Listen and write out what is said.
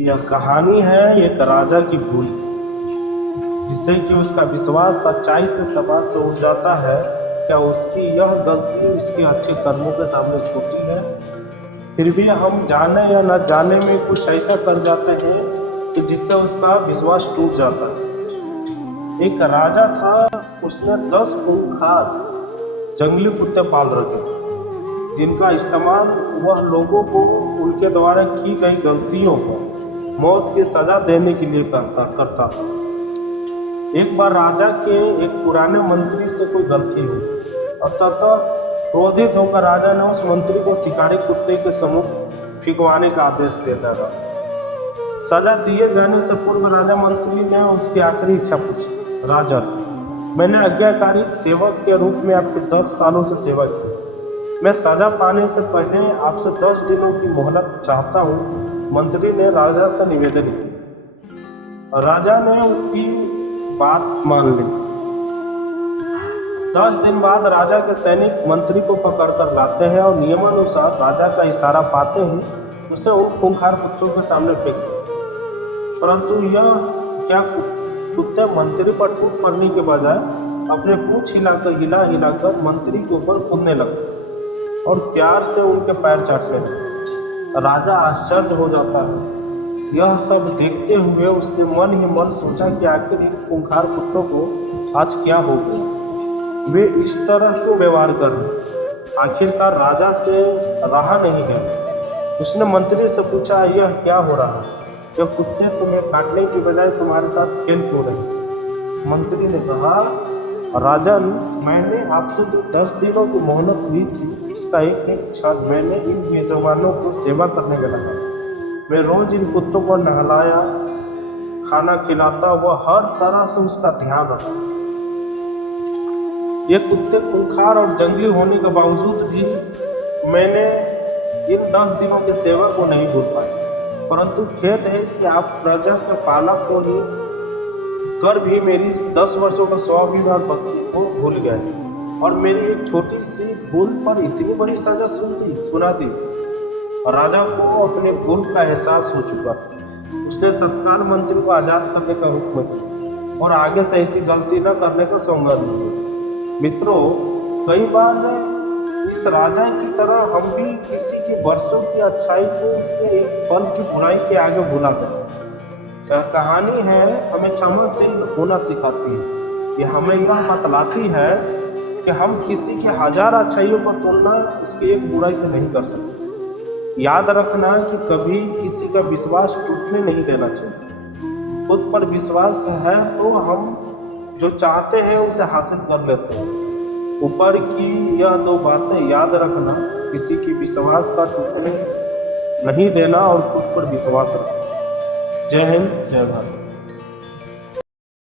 यह कहानी है एक राजा की भूल, जिससे कि उसका विश्वास सच्चाई से समाज से उठ जाता है। क्या उसकी यह गलती उसके अच्छे कर्मों के सामने छोटी है? फिर भी हम जाने या न जाने में कुछ ऐसा कर जाते हैं कि जिससे उसका विश्वास टूट जाता है। एक राजा था, उसने 10 खूंखार जंगली कुत्ते पाल रखे थे, जिनका इस्तेमाल वह लोगों को उनके द्वारा की गई गलतियों को मौत की सजा देने के लिए करता था। एक बार राजा के एक पुराने मंत्री से कोई गलती हुई और तब क्रोधित होकर राजा ने उस मंत्री को शिकारी कुत्ते के सम्मुख फिकवाने का आदेश दे दिया। सजा दिए जाने से पूर्व राजा मंत्री ने उसकी आखिरी इच्छा पूछी। राजा, मैंने आज्ञाकारी सेवक के रूप में आपके 10 सालों से सेवा की। मैं सजा पाने से पहले आपसे 10 दिनों की मोहलत चाहता हूँ। मंत्री ने राजा से निवेदन किया। राजा ने उसकी बात मान ली। 10 दिन बाद राजा के सैनिक मंत्री को पकड़कर लाते हैं और नियमानुसार राजा का इशारा पाते ही उसे उन खूंखार कुत्तों के सामने फेंक देते। परंतु यह क्या कुत्ते मंत्री पर टूट पड़ने के बजाय अपने पूंछ हिला हिलाकर मंत्री के ऊपर कूदने लगे और प्यार से उनके पैर चाटने लगे। राजा आश्चर्य हो जाता है। यह सब देखते हुए उसने मन ही मन सोचा कि आखिर इन खूंखार कुत्तों को आज क्या हो गया, वे इस तरह क्यों व्यवहार कर रहे। आखिरकार राजा से रहा नहीं गया। उसने मंत्री से पूछा, यह क्या हो रहा है? यह कुत्ते तुम्हें काटने की बजाय तुम्हारे साथ खेल क्यों रहे? मंत्री ने कहा, राजन, मैंने आपसे जो 10 दिनों की मोहलत ली थी, उसका एक क्षण मैंने इन बेजुबानों को सेवा करने में लगा। मैं रोज इन कुत्तों को नहलाया, खाना खिलाता, वह हर तरह से उसका ध्यान रखा। ये कुत्ते खूंखार और जंगली होने के बावजूद भी मैंने इन 10 दिनों की सेवा को नहीं भूल पाया। परंतु खेद है कि आप प्रजा के पालक को नहीं कर भी मेरी 10 वर्षों का स्वाभिमान और भक्ति को भूल गए और मेरी एक छोटी सी भूल पर इतनी बड़ी सजा सुना दी। राजा को अपने भूल का एहसास हो चुका था। उसने तत्काल मंत्री को आजाद करने का हुक्म दिया और आगे से ऐसी गलती न करने का सौगंध दिया। मित्रों, कई बार इस राजा की तरह हम भी किसी की वर्षों की अच्छाई को उसके एक पल की बुराई के आगे भुला देते हैं। यह कहानी है हमें क्षमाशील होना सिखाती है। यह हमें यह बतलाती है कि हम किसी की 1000 अच्छाइयों पर तुलना उसकी एक बुराई से नहीं कर सकते। याद रखना कि कभी किसी का विश्वास टूटने नहीं देना चाहिए। खुद पर विश्वास है तो हम जो चाहते हैं उसे हासिल कर लेते हैं। ऊपर की यह 2 बातें याद रखना, किसी की विश्वास का टूटने नहीं देना और खुद पर विश्वास रखना। जय हिंद, जय भारत।